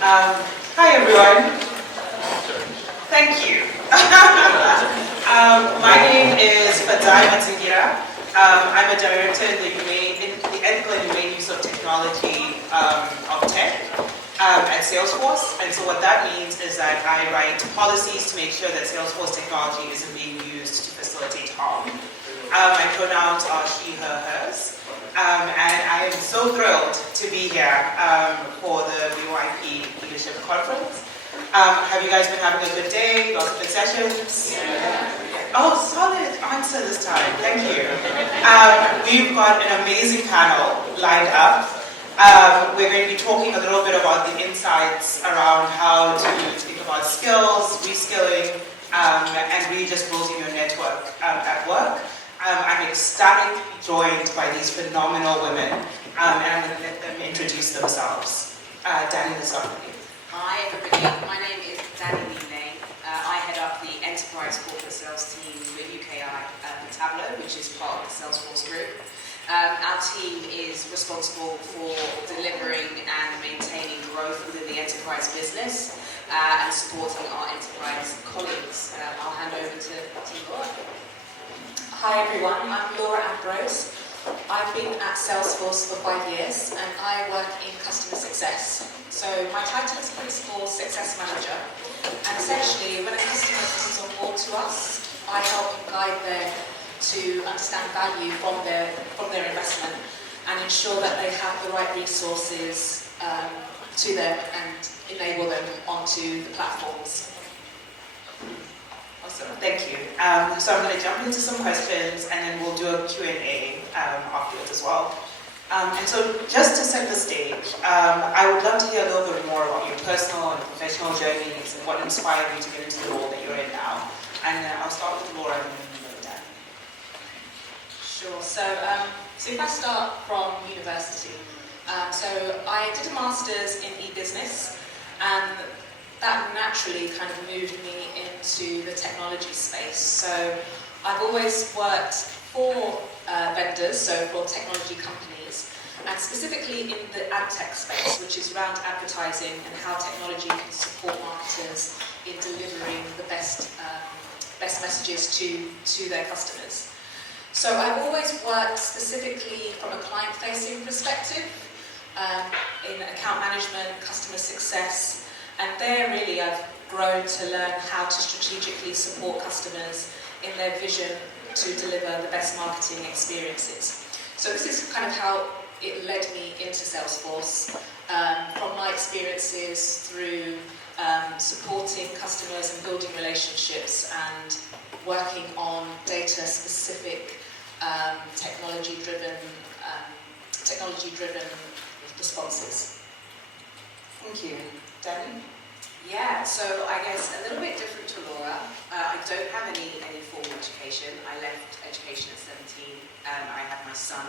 Hi everyone. Thank you. My name is Fadzai Matsingira. I'm a director in the ethical and humane use of technology of tech at Salesforce. And so what that means is that I write policies to make sure that Salesforce technology isn't being used to facilitate harm. My pronouns are she, her, hers. And I am so thrilled to be here for the BYP Leadership Conference. Have you guys been having a good day? Lots of good sessions? Yeah. Oh, solid answer this time. Thank you. We've got an amazing panel lined up. We're going to be talking a little bit about the insights around how to think about skills, reskilling, and really just building your network at work. I'm ecstatic to be joined by these phenomenal women, and I'm going to let them introduce themselves. Danny, let's start with you. Hi everybody, my name is Danny Lee. I head up the Enterprise Corporate Sales team with UKI for Tableau, which is part of the Salesforce group. Our team is responsible for delivering and maintaining growth within the enterprise business and supporting our enterprise colleagues. I'll hand over to Laura. Hi everyone, I'm Laura Ambrose. I've been at Salesforce for 5 years and I work in customer success. So my title is Principal Success Manager, and essentially when a customer comes on board to us, I help and guide them to understand value from their investment and ensure that they have the right resources to them and enable them onto the platforms. Awesome, thank you. So I'm going to jump into some questions and then we'll do a Q&A afterwards as well. And so just to set the stage, I would love to hear a little bit more about your personal and professional journeys and what inspired you to get into the role that you're in now. And I'll start with Laura and then go to Dan. Sure, so if I start from university, so I did a master's in e-business, and that naturally kind of moved me into the technology space. So I've always worked for vendors, so for technology companies, and specifically in the ad tech space, which is around advertising and how technology can support marketers in delivering the best messages to their customers. So I've always worked specifically from a client-facing perspective, in account management, customer success, and there really I've grown to learn how to strategically support customers in their vision to deliver the best marketing experiences. So this is kind of how it led me into Salesforce, from my experiences through supporting customers and building relationships and working on data-specific, technology-driven responses. Thank you. Danny? Yeah, so I guess a little bit different to Laura. I don't have any formal education. I left education at 17. I had my son.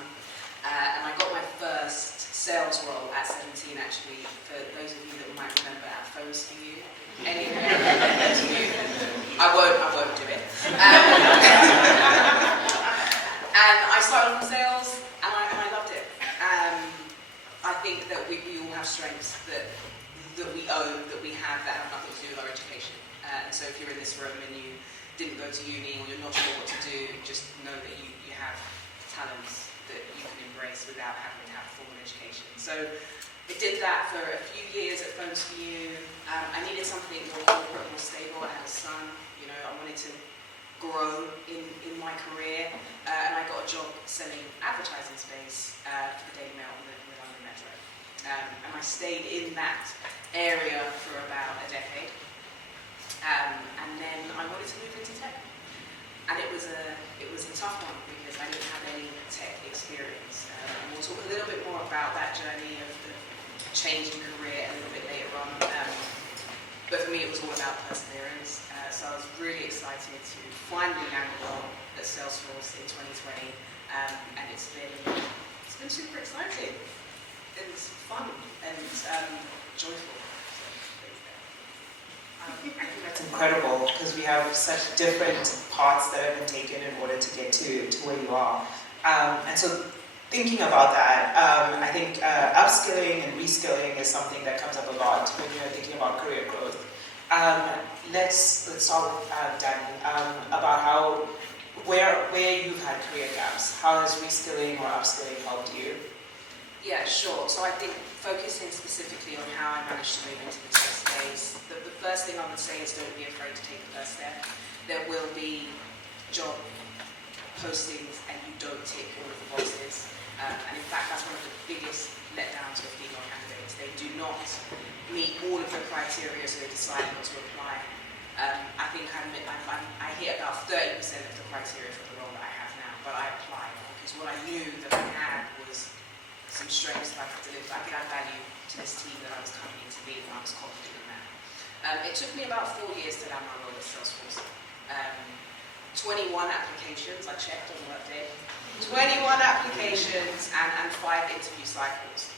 And I got my first sales role at 17, actually, for those of you that might remember at Phones for You. Anyway, I won't do it. And I started on sales, and I loved it. I think that we all have strengths that we own, that we have, that have nothing to do with our education. And so if you're in this room and you didn't go to uni or you're not sure what to do, just know that you have talents that you can embrace without having to have a formal education. So I did that for a few years at Phones for You. I needed something more corporate, more stable. I had a son, I wanted to grow in my career, and I got a job selling advertising space for the Daily Mail and the London Metro. And I stayed in that area for about a decade. And then I wanted to move into tech. And it was a tough one because I didn't have any tech experience. And we'll talk a little bit more about that journey of the changing career a little bit later on. But for me, it was all about perseverance. So I was really excited to finally land a role at Salesforce in 2020. And it's been super exciting. It was fun and joyful. I think that's incredible because we have such different paths that have been taken in order to get to where you are. And so thinking about that, I think upskilling and reskilling is something that comes up a lot when you're thinking about career growth. Let's start with Danny about where you've had career gaps. How has reskilling or upskilling helped you? Yeah, sure. So I think focusing specifically on how I managed to move into the tech space, the first thing I would say is don't be afraid to take the first step. There will be job postings and you don't tick all of the boxes. And in fact, that's one of the biggest letdowns for female candidates. They do not meet all of the criteria, so they decide not to apply. I think I hit about 30% of the criteria for the role that I have now, but I applied because what I knew that I had was some strengths that I could deliver. I could add value to this team that I was coming in to lead, and I was confident in that. It took me about 4 years to land my role at Salesforce. 21 applications, I checked on workday. 21 applications and 5 interview cycles.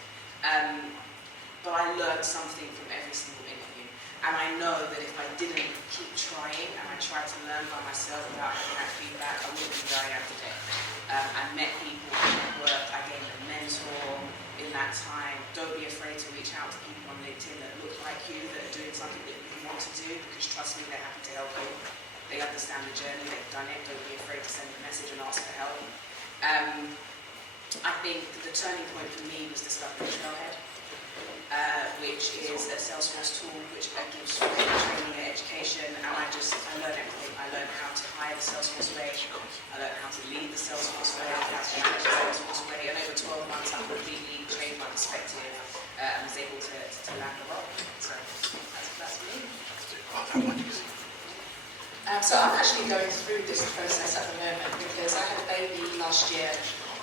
But I learned something from every single interview. And I know that if I didn't keep trying and I tried to learn by myself without having that feedback, I wouldn't be where I am today. I met people, networked, I gained a mentor in that time. Don't be afraid to reach out to people on LinkedIn that look like you, that are doing something that you want to do, because trust me, they're happy to help you. They understand the journey, they've done it. Don't be afraid to send a message and ask for help. I think the turning point for me was discovering Trailhead, which is a Salesforce tool which gives training and education, and I learned everything. I learned how to hire the Salesforce way, I learned how to lead the Salesforce way, how to manage the Salesforce way, and over 12 months I completely changed my perspective and was able to land the role. So that's me. So I'm actually going through this process at the moment because I had a baby last year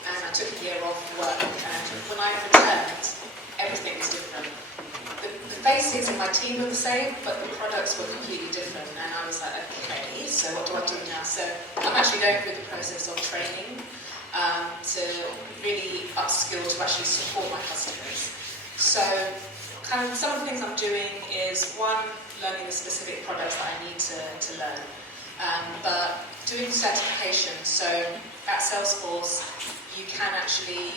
and I took a year off work, and when I returned, everything was different. The faces in my team were the same, but the products were completely different, and I was like, okay, so what do I do now? So I'm actually going through the process of training to really upskill to actually support my customers. So kind of some of the things I'm doing is, one, learning the specific products that I need to learn. But doing certification, so at Salesforce, you can actually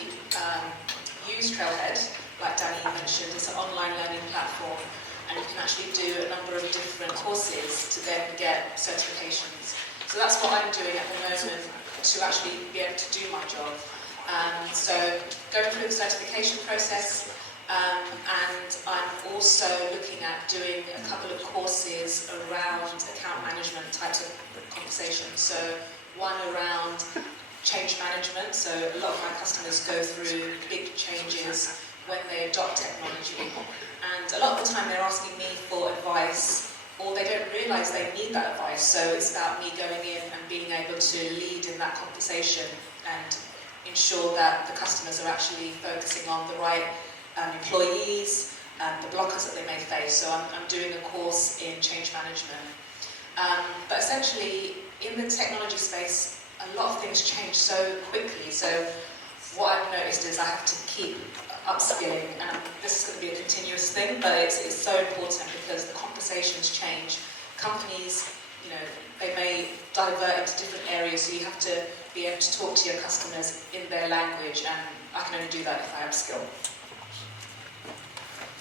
use Trailhead, like Danny mentioned. It's an online learning platform, and you can actually do a number of different courses to then get certifications. So that's what I'm doing at the moment to actually be able to do my job. So going through the certification process, and I'm also looking at doing a couple of courses around account management types of conversations. So one around change management. So a lot of my customers go through big changes when they adopt technology. And a lot of the time they're asking me for advice, or they don't realise they need that advice. So it's about me going in and being able to lead in that conversation and ensure that the customers are actually focusing on the right employees and the blockers that they may face. So I'm doing a course in change management. But essentially, in the technology space, a lot of things change so quickly. So what I've noticed is I have to keep upskilling, and this is going to be a continuous thing, but it's so important because the conversations change. Companies, they may divert into different areas, so you have to be able to talk to your customers in their language, and I can only do that if I upskill.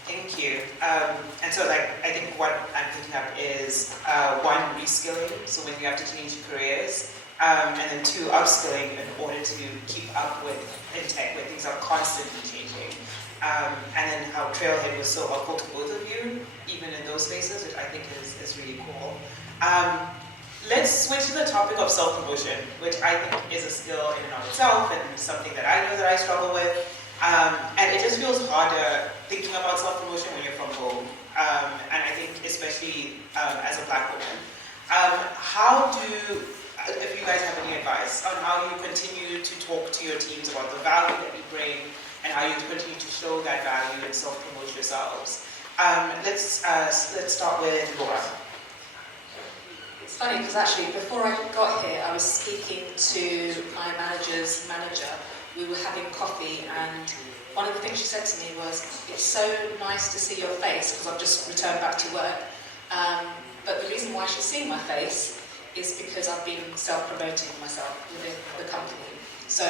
Thank you. And so I think what I'm picking up is one, reskilling, so when you have to change careers, and then two, upskilling in order to keep up with in tech where things are constantly changing. And then how Trailhead was so helpful to both of you, even in those spaces, which I think is really cool. Let's switch to the topic of self-promotion, which I think is a skill in and of itself and something that I know that I struggle with. And it just feels harder thinking about self-promotion when you're from home. And I think especially as a Black woman. If you guys have any advice on how you continue to talk to your teams about the value that you bring and how you continue to show that value and self-promote yourselves. Let's start with Laura. It's funny because actually before I got here, I was speaking to my manager's manager. We were having coffee, and one of the things she said to me was, "It's so nice to see your face," because I've just returned back to work. But the reason why she's seeing my face is because I've been self-promoting myself within the company. So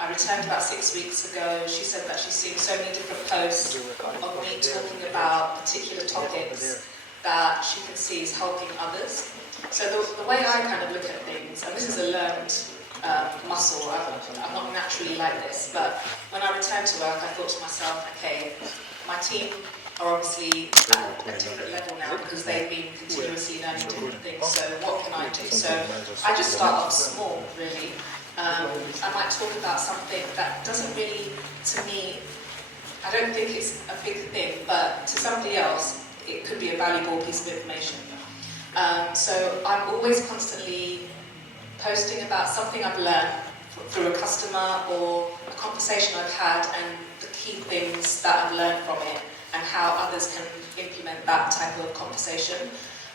I returned about 6 weeks ago. She said that she's seen so many different posts of me talking about particular topics that she can see is helping others. So the way I kind of look at things, and this is a learned muscle, I'm not naturally like this, but when I returned to work, I thought to myself, okay, my team are obviously at a different level now because they've been continuously learning different things, so what can I do? So I just start off small, really. I might talk about something that doesn't really, to me, I don't think it's a big thing, but to somebody else, it could be a valuable piece of information. So I'm always constantly posting about something I've learned through a customer or a conversation I've had and the key things that I've learned from it and how others can implement that type of conversation.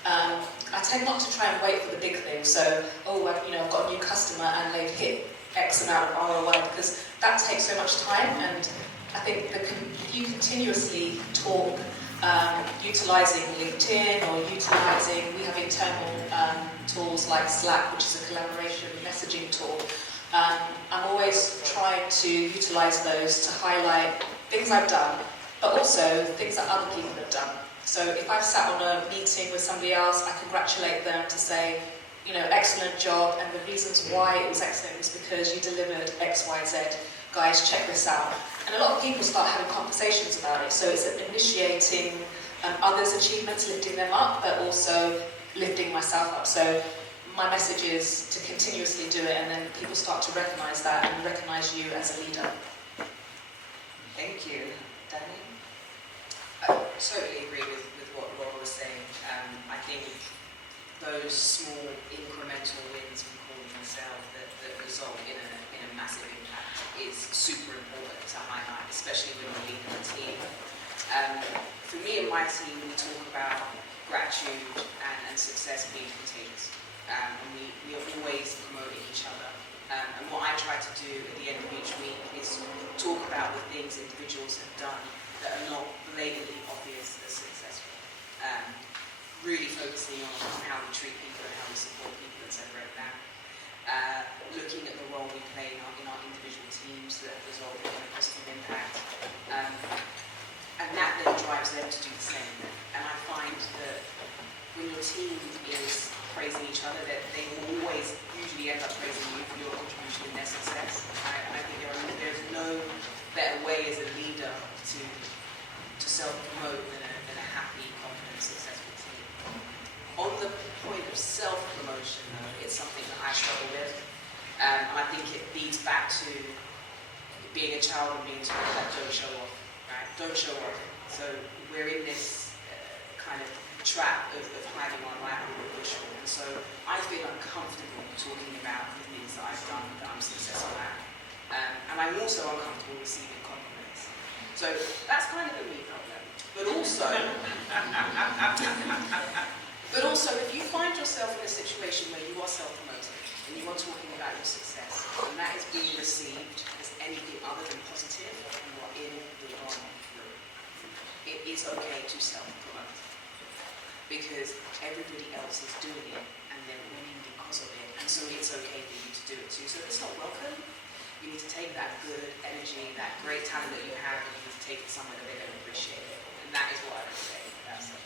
I tend not to try and wait for the big thing. So, I've got a new customer and they've hit X amount of ROI, because that takes so much time. And I think that if you continuously talk, utilising LinkedIn or we have internal tools like Slack, which is a collaboration messaging tool. I'm always trying to utilise those to highlight things I've done, but also things that other people have done. So if I've sat on a meeting with somebody else, I congratulate them to say, excellent job, and the reasons why it was excellent was because you delivered X, Y, Z. Guys, check this out. And a lot of people start having conversations about it. So it's initiating others' achievements, lifting them up, but also lifting myself up. So my message is to continuously do it, and then people start to recognise that and recognise you as a leader. Thank you. Danny? I totally agree with what Laura was saying. I think those small incremental wins, we call them themselves, that result in a massive impact is super important to highlight, especially when you're leading a team. For me and my team, we talk about gratitude and success being contagious. And we are always promoting each other. And what I try to do at the end of each week is talk about the things individuals have done that are not blatantly obvious as successful. Really focusing on how we treat people and how we support people and celebrate that. Looking at the role we play in our individual teams that result in a positive impact. And that then drives them to do the same. And I find that when your team is praising each other, that they will always usually end up praising you for your contribution in their success. And I think there's no better way as a leader to self-promote than a happy, confident, successful team. On the point of self-promotion, though, it's something that I struggle with. And I think it leads back to being a child and being told that don't show off, right? Don't show off. So we're in this kind of trap of hiding our light under a bushel. And so I feel uncomfortable talking about the things that I've done that I'm successful at. And I'm also uncomfortable receiving compliments. So that's kind of a me problem. But also, if you find yourself in a situation where you are self-promoting and you are talking about your success, and that is being received as anything other than positive, you are in the wrong room. It is okay to self-promote because everybody else is doing it and they're winning because of it, and so it's okay for you to do it too. So if it's not welcome, you need to take that good energy, that great talent that you have, and you need to take it somewhere that they're going to appreciate it. And that is what I would say. That's it.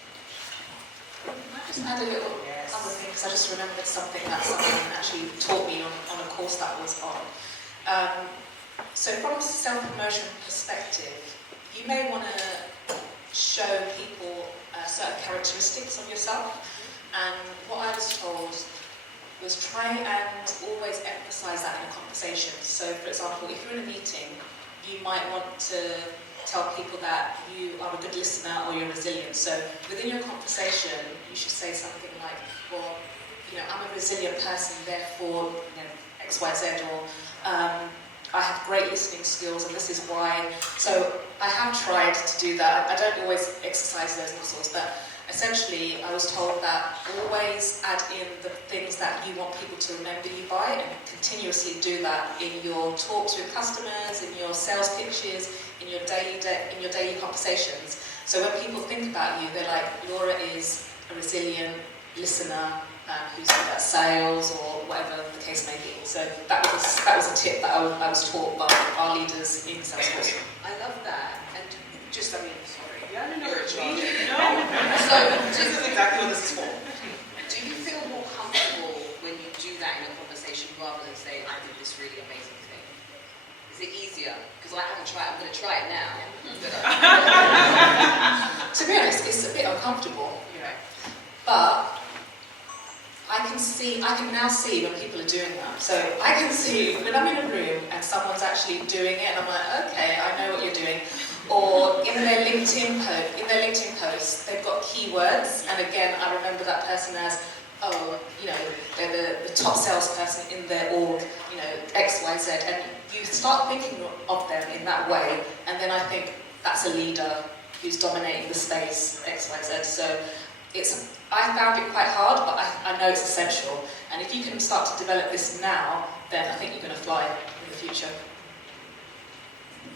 Can I just add a little other thing, because I just remembered something that someone actually taught me on a course that I was on. So from a self-promotion perspective, you may want to show people certain characteristics of yourself. And what I was told was try and always emphasize that in a conversation. So for example, if you're in a meeting, you might want to tell people that you are a good listener or you're resilient. So within your conversation, you should say something like, well, I'm a resilient person, therefore, X, Y, Z, or I have great listening skills and this is why. So I have tried to do that. I don't always exercise those muscles, but essentially I was told that always add in the things that you want people to remember you by, and continuously do that in your talks with customers, in your sales pitches, in your daily conversations. So when people think about you, they're like, Laura is a resilient listener, who's good at sales or whatever the case may be. So that was a tip that I was taught by our leaders in Salesforce. I love that. And just, I mean, sorry. Yeah, no, You're a child. no. So, This is exactly what this is for. do you feel more comfortable when you do that in a conversation rather than saying, I did this really amazing thing? Is it easier? Because I haven't tried, I'm going to try it now. To be honest, it's a bit uncomfortable, Yeah. but I can now see when people are doing that. So I can see when I'm in a room and someone's actually doing it, and I'm like, okay, I know what you're doing. Or in their LinkedIn post, they've got keywords, and again, I remember that person as, oh, you know, they're the top salesperson in their org, you know, X, Y, Z, and you start thinking of them in that way, and then I think that's a leader who's dominating the space, X, Y, Z. So I found it quite hard, but I know it's essential. And if you can start to develop this now, then I think you're going to fly in the future.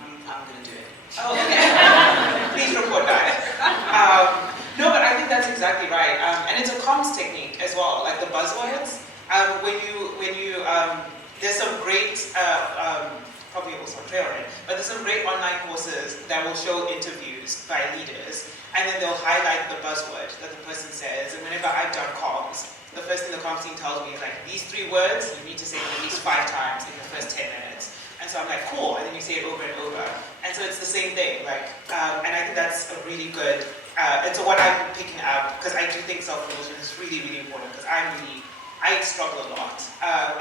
I'm going to do it. Oh, okay. Please report back. No, but I think that's exactly right. And it's a comms technique as well, like the buzzwords. There's some great, probably also on Trailhead, but there's some great online courses that will show interviews by leaders, and then they'll highlight the buzzword that the person says. And whenever I've done comms, the first thing the comms team tells me is like, these 3 words, you need to say them at least 5 times in the first 10 minutes. And so I'm like, cool, and then you say it over and over. And so it's the same thing, like, and I think that's a really good, and so what I'm picking up, because I do think self-promotion is really, really important, because I struggle a lot.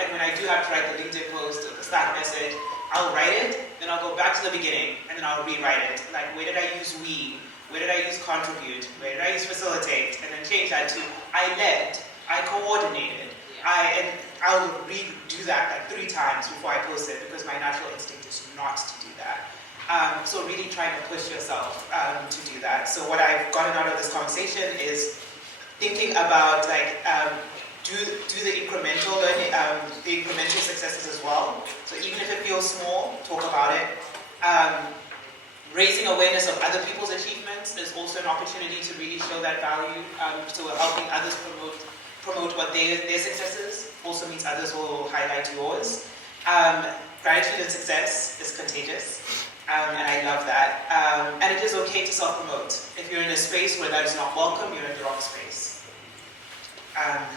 And when I do have to write the LinkedIn post or the Slack message, I'll write it, then I'll go back to the beginning, and then I'll rewrite it. Like, where did I use we? Where did I use contribute? Where did I use facilitate? And then change that to I led, I coordinated. And I'll redo that like 3 times before I post it, because my natural instinct is not to do that. So really trying to push yourself to do that. So what I've gotten out of this conversation is thinking about like, do the incremental learning, the incremental successes as well. So even if it feels small, talk about it. Raising awareness of other people's achievements is also an opportunity to really show that value. So helping others promote what their successes also means others will highlight yours. Gratitude and success is contagious, and I love that. And it is okay to self-promote. If you're in a space where that is not welcome, you're in the wrong space.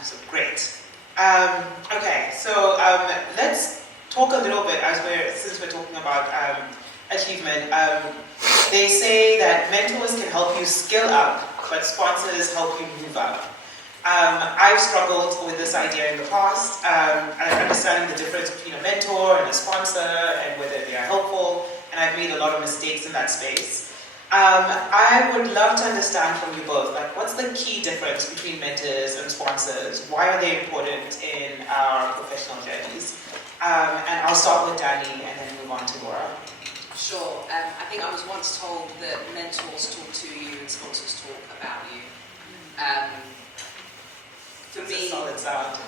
So great. Okay, so let's talk a little bit, since we're talking about achievement. They say that mentors can help you skill up, but sponsors help you move up. I've struggled with this idea in the past, understanding the difference between a mentor and a sponsor and whether they are helpful, and I've made a lot of mistakes in that space. I would love to understand from you both, like, what's the key difference between mentors and sponsors? Why are they important in our professional journeys? And I'll start with Danny and then move on to Laura. Sure. I think I was once told that mentors talk to you and sponsors talk about you. For me, a solid sound. The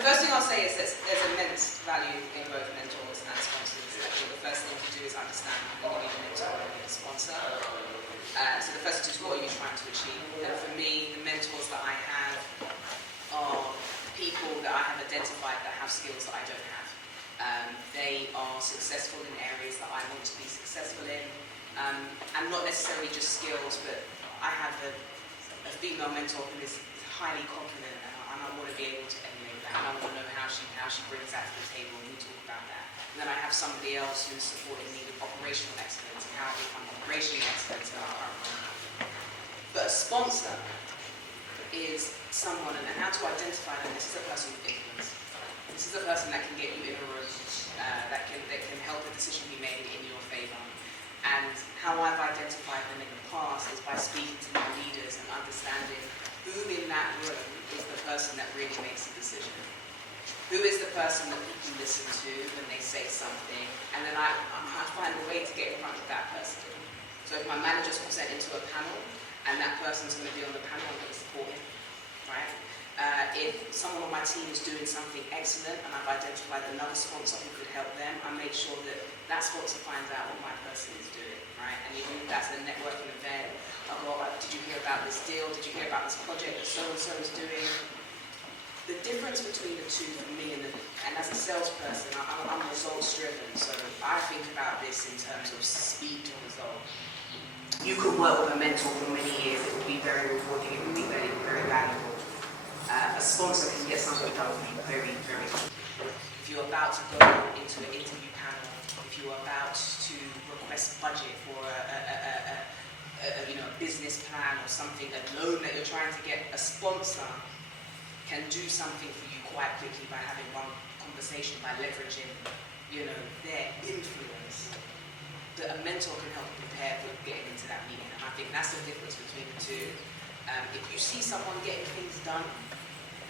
first thing I'll say is that there's immense value in both mentors and sponsors. I think the first thing to do is understand that you need a mentor and you need a sponsor. So the first is, what are you trying to achieve? And for me, the mentors that I have are people that I have identified that have skills that I don't have. They are successful in areas that I want to be successful in, and not necessarily just skills, but I have a female mentor who is highly confident, and I want to be able to emulate that, and I want to know how she brings that to the table, and we talk about that. And then I have somebody else who's supporting me with operational excellence and how to become operationally excellent in our current role. But a sponsor is someone, and how to identify them, this is a person with influence. This is a person that can get you in a room, that can help a decision be made in your favour. And how I've identified them in the past is by speaking to my leaders and understanding who in that room is the person that really makes a decision. Who is the person that people listen to when they say something, and then I find a way to get in front of that person. So if my manager's presenting to a panel, and that person's going to be on the panel, I'm going to support him, right? If someone on my team is doing something excellent and I've identified another sponsor who could help them, I make sure that that sponsor finds out what my person is doing, right? And even if that's a networking event, I'll go, did you hear about about this deal? Did you hear about this project that so-and-so is doing? The difference between the two for me, and as a salesperson, I'm results driven, so I think about this in terms of speed to result. You could work with a mentor for many years, it would be very rewarding, it would be very, very valuable. A sponsor can get something done for you very, very quickly. If you're about to go into an interview panel, if you're about to request budget for a business plan or something, a loan that you're trying to get, a sponsor can do something for you quite quickly by having one conversation, by leveraging, their influence. That a mentor can help you prepare for getting into that meeting, and I think that's the difference between the two. If you see someone getting things done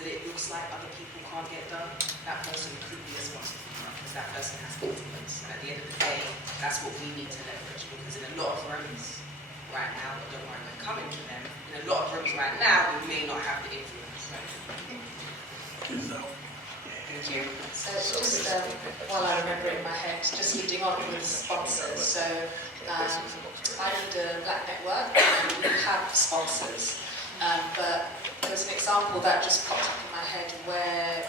that it looks like other people can't get done, that person could be a sponsor because that person has influence. And at the end of the day, that's what we need to leverage, because in a lot of rooms right now, I don't mind coming to them, in a lot of rooms right now, we may not have the influence. Thank you. So just while I remember it in my head, just leading on with sponsors. So I lead a Black network and we have sponsors. But there was an example that just popped up in my head where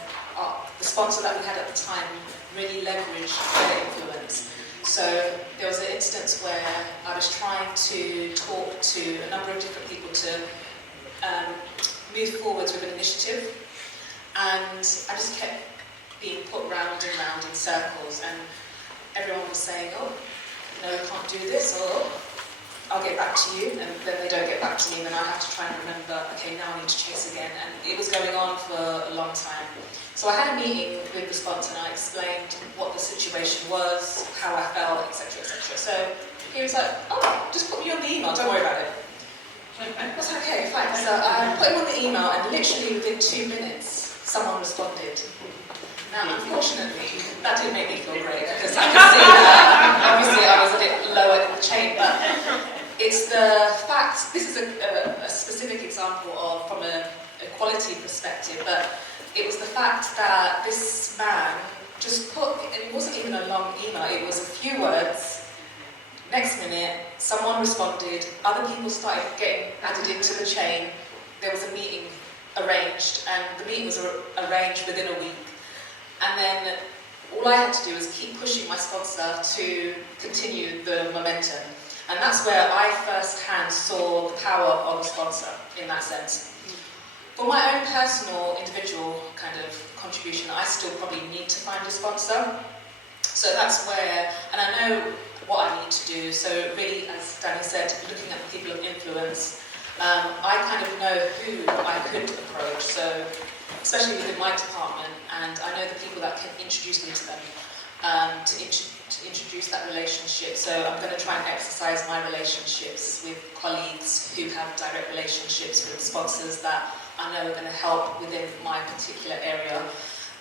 the sponsor that we had at the time really leveraged their influence. So there was an instance where I was trying to talk to a number of different people to move forwards with an initiative, and I just kept being put round and round in circles, and everyone was saying, oh, no, I can't do this, or I'll get back to you, and then they don't get back to me, and then I have to try and remember, okay, now I need to chase again, and it was going on for a long time. So I had a meeting with the sponsor, and I explained what the situation was, how I felt, etc., etc. So he was like, oh, just put me on the email, don't worry about it. I was like, okay, fine. So I put him on the email, and literally within 2 minutes, someone responded. Now, unfortunately, that didn't make me feel great, because I could see that obviously I was a bit lower in the chain, but it's the fact, this is a specific example of from a quality perspective, but it was the fact that this man just put, and it wasn't even a long email, it was a few words. Next minute, someone responded, other people started getting added into the chain, there was a meeting arranged, and the meeting was arranged within a week. And then all I had to do was keep pushing my sponsor to continue the momentum. And that's where I firsthand saw the power of a sponsor in that sense. For my own personal, individual kind of contribution, I still probably need to find a sponsor. So that's where, and I know what I need to do. So really, as Danny said, looking at the people of influence, I kind of know who I could approach. So especially within my department, and I know the people that can introduce me to them, to introduce that relationship. So I'm going to try and exercise my relationships with colleagues who have direct relationships with sponsors that I know are going to help within my particular area.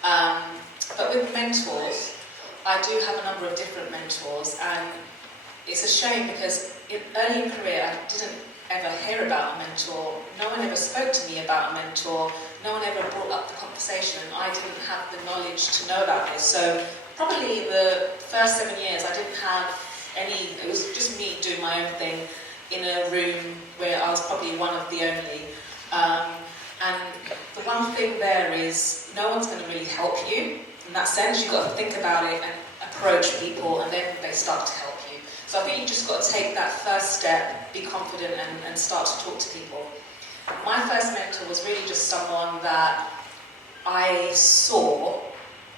But with mentors, I do have a number of different mentors, and it's a shame because early in career I didn't ever hear about a mentor. No one ever spoke to me about a mentor. No one ever brought up the conversation, and I didn't have the knowledge to know about this. So probably in the first 7 years I didn't have any, it was just me doing my own thing in a room where I was probably one of the only. And the one thing there is no one's going to really help you. In that sense, you've got to think about it and approach people, and then they start to help you. So I think you've just got to take that first step, be confident, and start to talk to people. My first mentor was really just someone that I saw,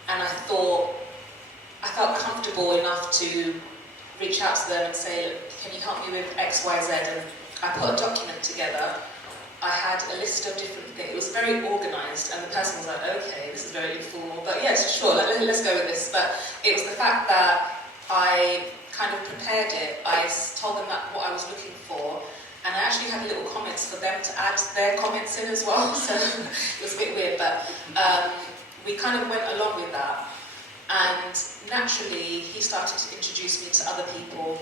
and I thought, I felt comfortable enough to reach out to them and say, look, can you help me with X, Y, Z? And I put a document together. I had a list of different things. It was very organised, and the person was like, okay, this is very informal, but yes, sure, let's go with this. But it was the fact that I kind of prepared it. I told them that what I was looking for, and I actually had little comments for them to add their comments in as well, so it was a bit weird, but we kind of went along with that. And naturally, he started to introduce me to other people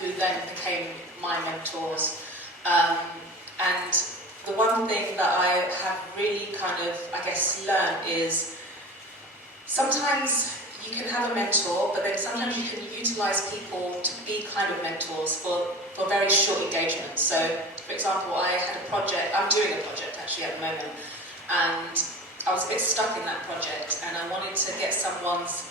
who then became my mentors. And the one thing that I have really kind of, I guess, learned is sometimes you can have a mentor, but then sometimes you can utilize people to be kind of mentors for very short engagements. So, for example, I had a project, I'm doing a project actually at the moment, and I was a bit stuck in that project, and I wanted to get someone's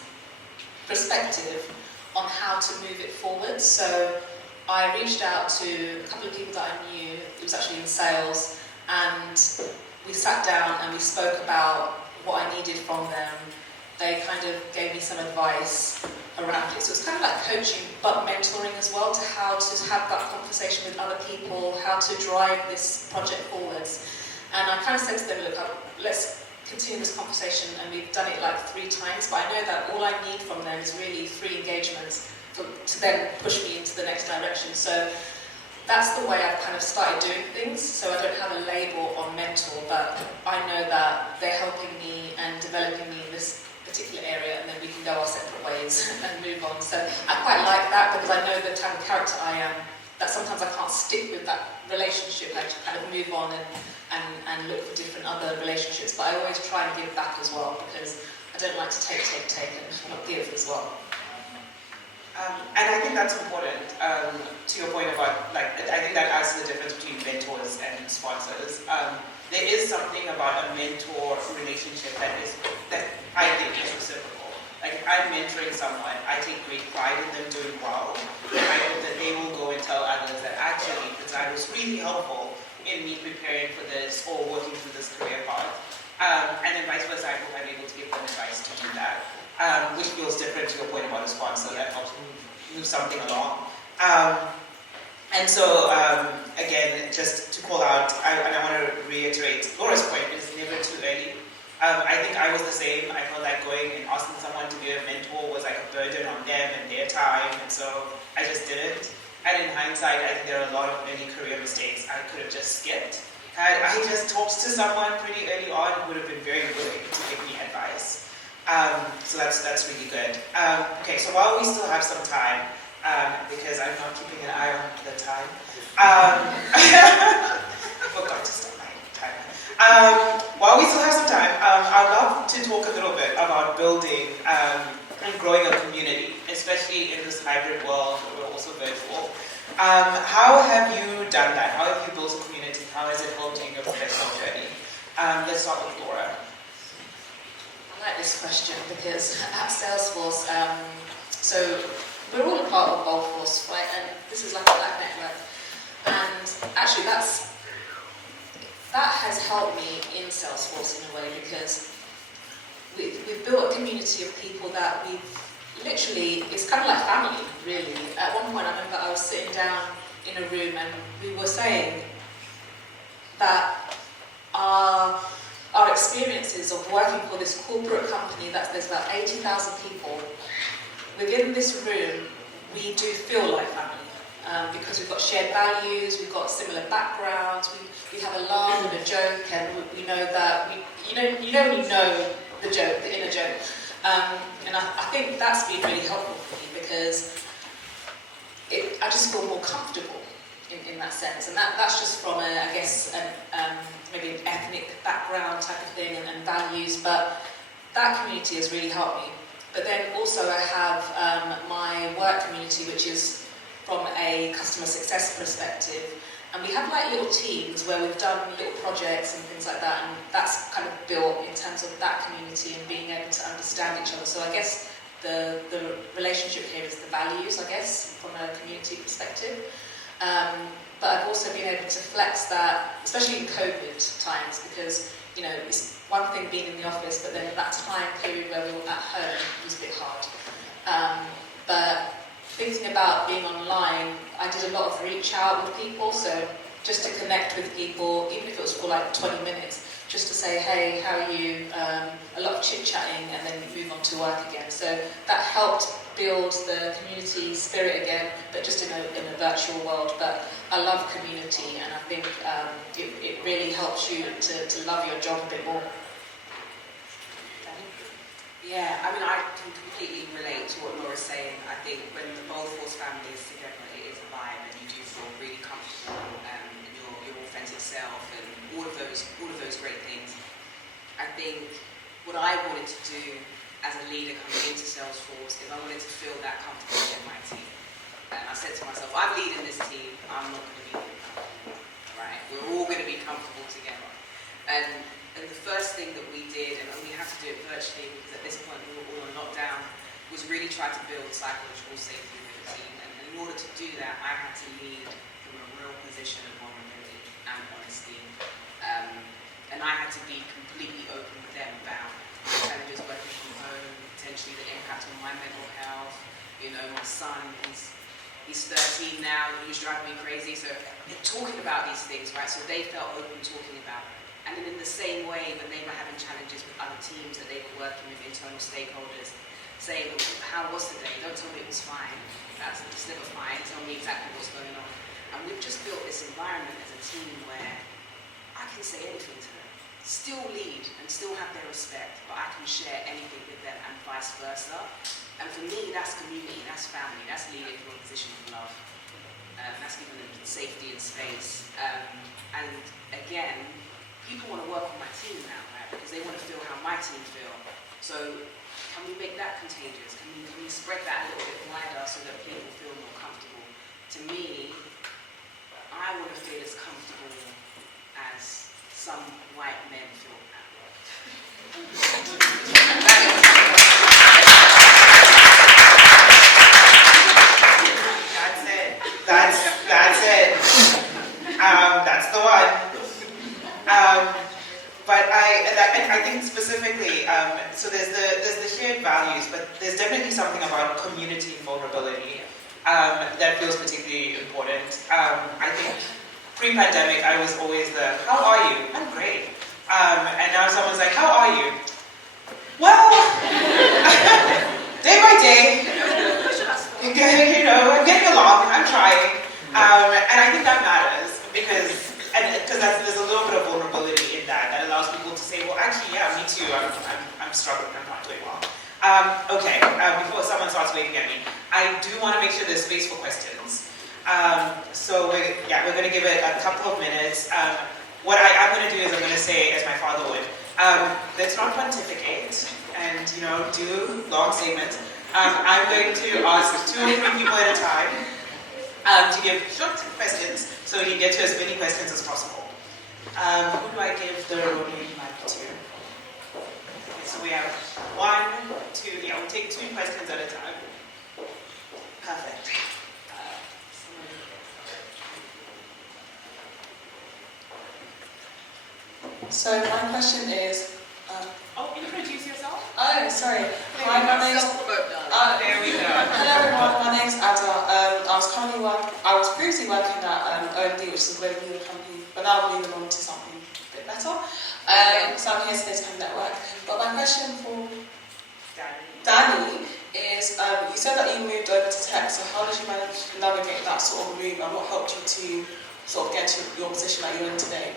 perspective on how to move it forward. So I reached out to a couple of people that I knew, it was actually in sales, and we sat down and we spoke about what I needed from them. They kind of gave me some advice around it. So it's kind of like coaching, but mentoring as well, to how to have that conversation with other people, how to drive this project forwards. And I kind of said to them, look, let's continue this conversation, and we've done it like 3 times, but I know that all I need from them is really 3 engagements to then push me into the next direction. So that's the way I've kind of started doing things. So I don't have a label on mentor, but I know that they're helping me and developing me in this particular area, and then we can go our separate ways and move on. So I quite like that, because I know the type of character I am, that sometimes I can't stick with that relationship. I kind of move on and look for different other relationships, but I always try and give back as well, because I don't like to take and not give as well. And I think that's important, to your point about, like, I think that adds the difference between mentors and sponsors. There is something about a mentor relationship that I think is reciprocal. Like, if I'm mentoring someone, I take great pride in them doing well, and I hope that they will go and tell others that actually this guy was really helpful in me preparing for this or working through this career path. And then vice versa, I hope I'm able to give them advice to do that. Which feels different to your point about a sponsor that helps move something along. And so, again, just to call out, and I want to reiterate, Laura's point is never too early. I think I was the same. I felt like going and asking someone to be a mentor was like a burden on them and their time, and so I just didn't. And in hindsight, I think there are a lot of many career mistakes I could have just skipped. Had I just talked to someone pretty early on who would have been very willing to give me advice. So that's really good. Okay, so while we still have some time, because I'm not keeping an eye on the time, I forgot to stop my timer. While we still have some time, I'd love to talk a little bit about building and growing a community, especially in this hybrid world where we're also virtual. How have you done that? How have you built a community? How has it helped in your professional journey? Let's start with Laura. I like this question because at Salesforce, so we're all a part of Salesforce, right? And this is like a black network. And actually that has helped me in Salesforce in a way, because we've built a community of people that we've literally, it's kind of like family, really. At one point I remember I was sitting down in a room and we were saying that our experiences of working for this corporate company, there's about 80,000 people, within this room, we do feel like family. Because we've got shared values, we've got similar backgrounds, we have a laugh and a joke, and we know that, you know when you know the joke, the inner joke. And I think that's been really helpful for me, because I just feel more comfortable in that sense. And that's just from, maybe an ethnic background type of thing and values, but that community has really helped me. But then also I have my work community, which is from a customer success perspective. And we have like little teams where we've done little projects and things like that, and that's kind of built in terms of that community and being able to understand each other. So I guess the relationship here is the values, I guess, from a community perspective. But I've also been able to flex that, especially in COVID times, because, you know, it's one thing being in the office, but then at that time period where we were at home was a bit hard. But thinking about being online, I did a lot of reach out with people, so just to connect with people, even if it was for like 20 minutes, just to say, hey, how are you? A lot of chit-chatting, and then move on to work again. So that helped build the community spirit again, but just in a virtual world. But I love community, and I think it really helps you to love your job a bit more. Yeah, I mean, I can completely relate to what Laura's saying. I think when the Salesforce family is together, it is a vibe, and you do feel really comfortable in your authentic self, and all of those great things. I think what I wanted to do as a leader coming into Salesforce, if I wanted to feel that comfortable in my team. And I said to myself, I'm leading this team, I'm not going to be comfortable, right? We're all going to be comfortable together. And the first thing that we did, and we had to do it virtually because at this point we were all on lockdown, was really try to build psychological safety with the team. And in order to do that, I had to lead from a real position of vulnerability and honesty. And I had to be completely open with them about challenges working from home, potentially the impact on my mental health. You know, my son, he's 13 now, and he's driving me crazy. So talking about these things, right? So they felt open talking about it. And then in the same way, when they were having challenges with other teams that they were working with, internal stakeholders, saying, how was today? Don't tell me it was fine. It's never fine. Tell me exactly what's going on. And we've just built this environment as a team where I can say anything to them, still lead and still have their respect, but I can share anything with them and vice versa. And for me, that's community, that's family, that's leading from a position of love. That's giving them safety and space. And again, people want to work on my team now, right? Because they want to feel how my team feel. So can we make that contagious? Can we spread that a little bit wider so that people feel more comfortable? To me, I want to feel as comfortable as some white men feel at work. That's it. That's it. That's the one. But I think specifically, so there's the shared values, but there's definitely something about community vulnerability that feels particularly important. I think pre-pandemic, I was always the, how are you? I'm great. And now someone's like, how are you? Well, day by day, you know, I'm getting along, I'm trying. And I think that matters because there's a little bit of vulnerability in that allows people to say, well, actually, yeah, me too, I'm struggling, I'm not doing well. Okay, before someone starts waving at me, I do want to make sure there's space for questions. So we're going to give it a couple of minutes. What I'm going to do is I'm going to say, as my father would, let's not pontificate and, you know, do long statements. I'm going to ask 2 or 3 people at a time to give short questions so we can get to as many questions as possible. Who do I give the roaming mic to? Okay, so we have 1, 2, yeah, we'll take 2 questions at a time. Perfect. So my question is, Introduce yourself. oh, sorry. Hi, my name's. There we go. Hello everyone, my name's Ada. I was previously working at OMD, which is a global media company, but now I'm moving on to something a bit better. So I'm here today to come network. But my question for Danny is, you said that you moved over to tech, so how did you manage to navigate that sort of move, and what helped you to sort of get to your position that you're in today?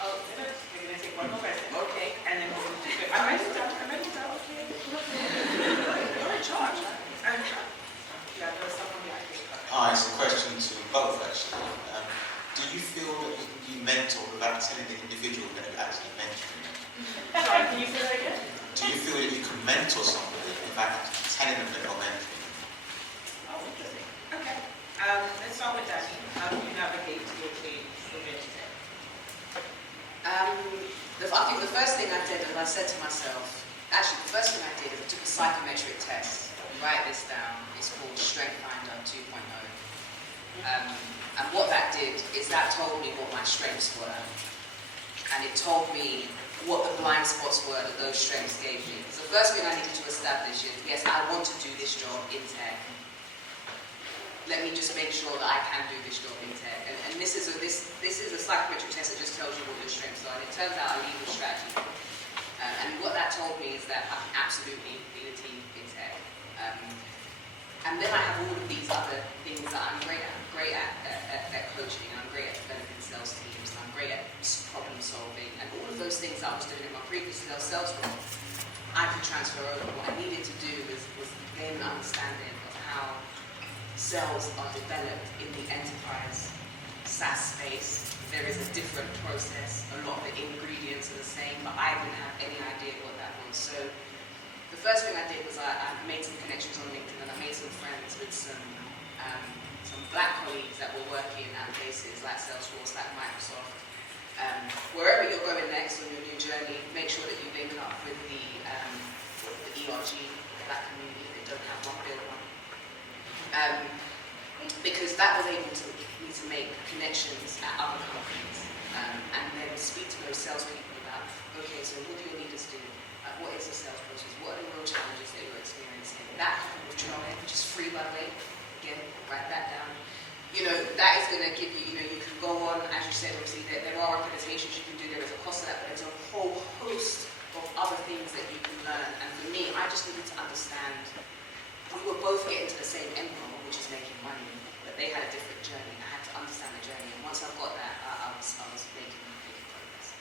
Oh, we're going to take one more question. Okay. And then we'll do it. I'm ready to go. Okay. You're in charge. Yeah, there's someone behind me. Hi, it's a question to both actually. Do you feel that you mentor without telling the individual that you're actually mentoring them? Sorry, can you say that again? Do you feel that you can mentor somebody without actually telling them that you're mentoring them? Oh, interesting. Okay. Let's start with Danny. How do you navigate your change within tech? I think the first thing I did, and I said to myself, actually the first thing I did is I took a psychometric test. Write this down. It's called Strength Finder 2.0. And what that did is that told me what my strengths were. And it told me what the blind spots were that those strengths gave me. So the first thing I needed to establish is, yes, I want to do this job in tech. Let me just make sure that I can do this job in tech. And this is a psychometric test that just tells you what your strengths are. And it turns out I lead with strategy. And what that told me is that I can absolutely lead a team in tech. And then I have all of these other things that I'm great at. I'm great at coaching, I'm great at developing sales teams, I'm great at problem solving. And all of those things that I was doing in my previous sales role, I could transfer over. What I needed to do was gain an understanding of how cells are developed in the enterprise SaaS space. There is a different process. A lot of the ingredients are the same, but I didn't have any idea what that was. So the first thing I did was I made some connections on LinkedIn, and I made some friends with some black colleagues that were working at places like Salesforce, like Microsoft. Wherever you're going next on your new journey, make sure that you link up with the ERG, the black community. If they don't have one, build one. Because that was able to me to make connections at other companies, and then speak to those salespeople about, okay, so what do your leaders do? What is the sales process? What are the real challenges that you're experiencing? That coupled with Trailhead, which is free, by the way. Again, write that down. You know, that is going to give you, you can go on, as you said, obviously, there are accreditations you can do, there is a cost of that, but there's a whole host of other things that you can learn. And for me, I just needed to understand, we were both getting to the same end goal, which is making money, but they had a different journey. I had to understand the journey, and once I got that, I was making progress.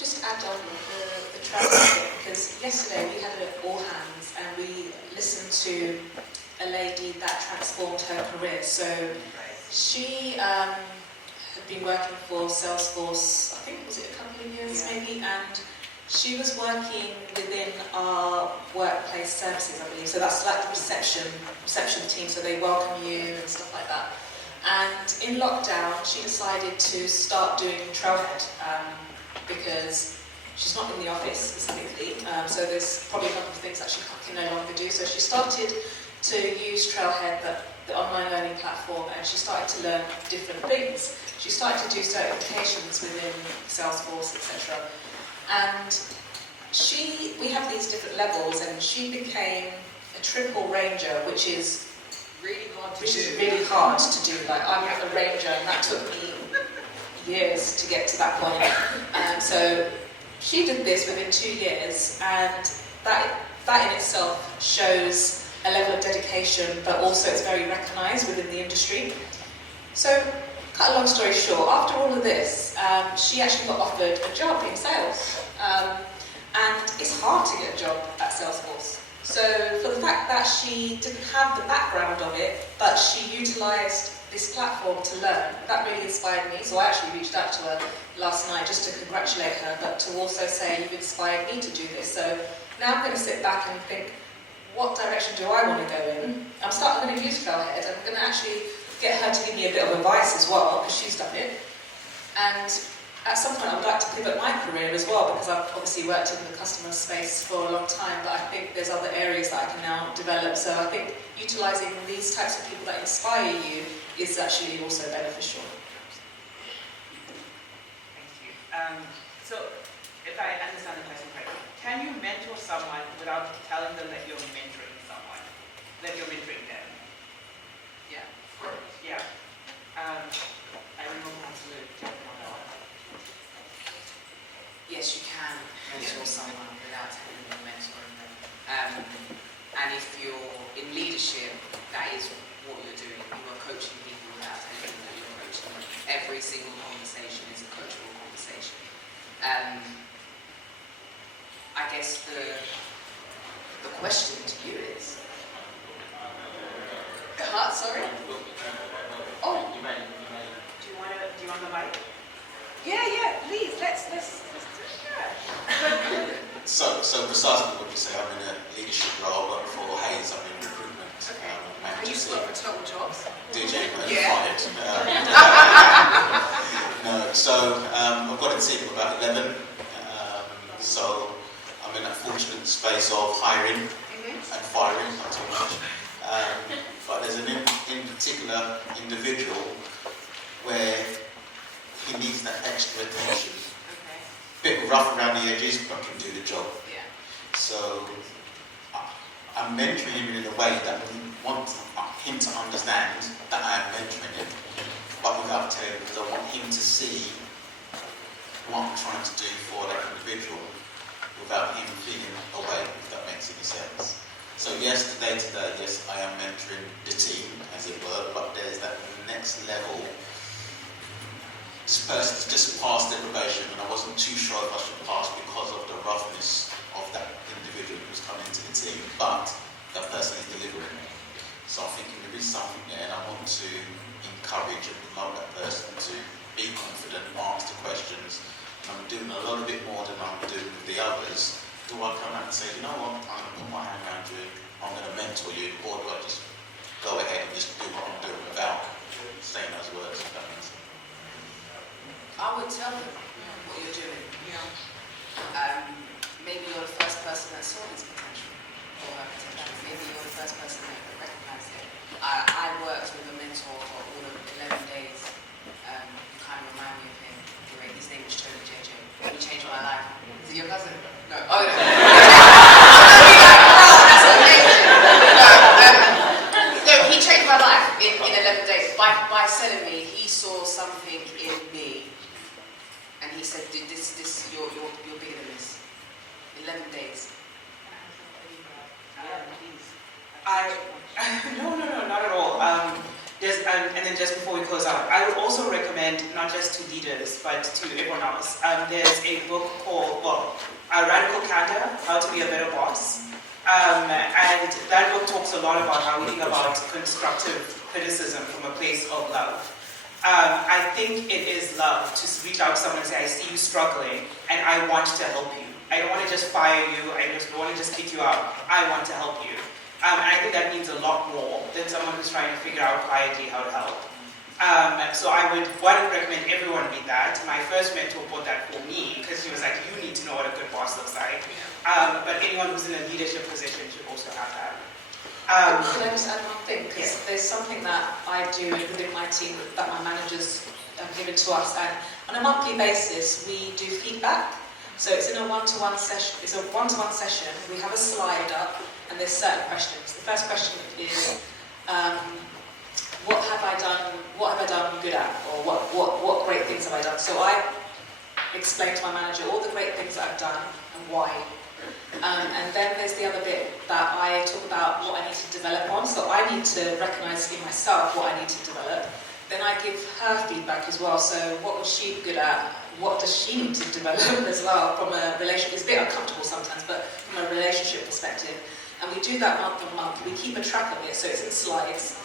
Just add on the travel bit, because yesterday we had an all hands and we listened to a lady that transformed her career. So she had been working for Salesforce, I think, was it a couple of years maybe, and she was working within our workplace services, I believe. So that's like the reception team, so they welcome you and stuff like that. And in lockdown, she decided to start doing Trailhead. Because she's not in the office specifically, so there's probably a number of things that she can no longer do. So she started to use Trailhead, the online learning platform, and she started to learn different things. She started to do certifications within Salesforce, etc. And we have these different levels, and she became a triple ranger, which is really hard to do. Like, I'm a ranger, and that took me years to get to that point. So she did this within 2 years, and that in itself shows a level of dedication, but also it's very recognised within the industry. So, cut a long story short, after all of this, she actually got offered a job in sales. And it's hard to get a job at Salesforce. So for the fact that she didn't have the background of it, but she utilised this platform to learn, that really inspired me. So I actually reached out to her last night just to congratulate her, but to also say, you've inspired me to do this. So now I'm going to sit back and think, what direction do I want to go in? I'm going to use Trailhead. I'm going to actually get her to give me a bit of advice as well, because she's done it. And at some point I would like to pivot my career as well, because I've obviously worked in the customer space for a long time, but I think there's other areas that I can now develop. So I think utilising these types of people that inspire you is actually also beneficial. Thank you. So, if I understand the question correctly, can you mentor someone without telling them that you're mentoring someone, that you're mentoring them? Yeah. Yeah. I don't know how to take one off. Yes, you can mentor someone without telling them you're mentoring them. And if you're in leadership, that is what you're doing. You are coaching people without telling them that you're coaching them. Every single conversation is a coachable conversation. I guess the question to you is... sorry? Oh. Do you want the mic? Yeah, please, let's So precisely what you say, I'm in a leadership role, but for Hayes, I'm in recruitment. Okay. I used to work for Total Jobs. Did you? Yeah. Fired. No, so I've got a team of about 11. So I'm in a fortunate space of hiring and firing, not too much. But there's an in particular individual where he needs that extra attention. Bit rough around the edges, but can do the job. Yeah. So I'm mentoring him in a way that we want him to understand that I am mentoring him, but without telling him, because I want him to see what I'm trying to do for that individual without him feeling away, if that makes any sense. So yes, day to day, yes, I am mentoring the team, as it were, but there's that next level. This person's just passed their probation, and I wasn't too sure if I should pass because of the roughness of that individual who's come into the team, but that person is delivering. So I'm thinking there is something there, and I want to encourage and promote that person to be confident, ask the questions, and I'm doing a lot of it more than I'm doing with the others, to tell them what you're doing. Maybe you're the first person that saw his potential or her potential. Maybe you're the first person that recognized it. I worked with a mentor for all of 11 days. You kind of remind me of him. Anyway, his name was Tony JJ. He changed my life. Is he your cousin? No. Oh, no. That's amazing. No, he changed my life in 11 days by telling me he saw something in me. And he said, you're bigger than this. 11 days. No, not at all. And then just before we close out, I would also recommend, not just to leaders, but to everyone else, there's a book called, Radical Candor, How to Be a Better Boss. And that book talks a lot about how we think about constructive criticism from a place of love. I think it is love to reach out to someone and say, I see you struggling, and I want to help you. I don't want to just fire you, I don't want to just kick you out. I want to help you. And I think that means a lot more than someone who's trying to figure out quietly how to help. So I would recommend everyone read that. My first mentor bought that for me, because she was like, you need to know what a good boss looks like. But anyone who's in a leadership position should also have that. Can I just add one thing? Because there's something that I do within my team that my managers have given to us. And on a monthly basis, we do feedback. So it's in a one-to-one session. It's a one-to-one session. We have a slide up, and there's certain questions. The first question is, what have I done? What have I done good at? Or what great things have I done? So I explain to my manager all the great things that I've done and why. And then there's the other bit that I talk about what I need to develop on. So I need to recognise in myself what I need to develop. Then I give her feedback as well. So what was she good at? What does she need to develop as well from a relationship? It's a bit uncomfortable sometimes, but from a relationship perspective. And we do that month on month. We keep a track of it, so it's in slides.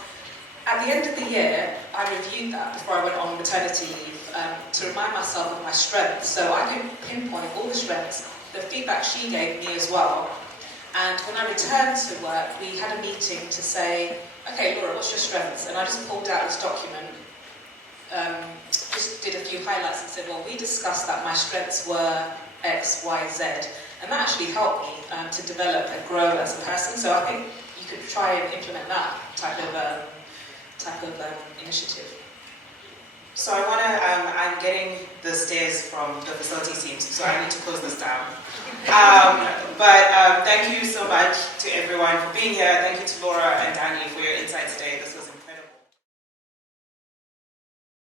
At the end of the year, I reviewed that before I went on maternity leave to remind myself of my strengths. So I could pinpoint all the strengths, the feedback she gave me as well. And when I returned to work, we had a meeting to say, okay, Laura, what's your strengths? And I just pulled out this document, just did a few highlights and said, well, we discussed that my strengths were X, Y, Z. And that actually helped me to develop and grow as a person. So I think you could try and implement that type of initiative. So I'm getting the stares from the facilities team, so I need to close this down. But thank you so much to everyone for being here. Thank you to Laura and Danny for your insights today. This was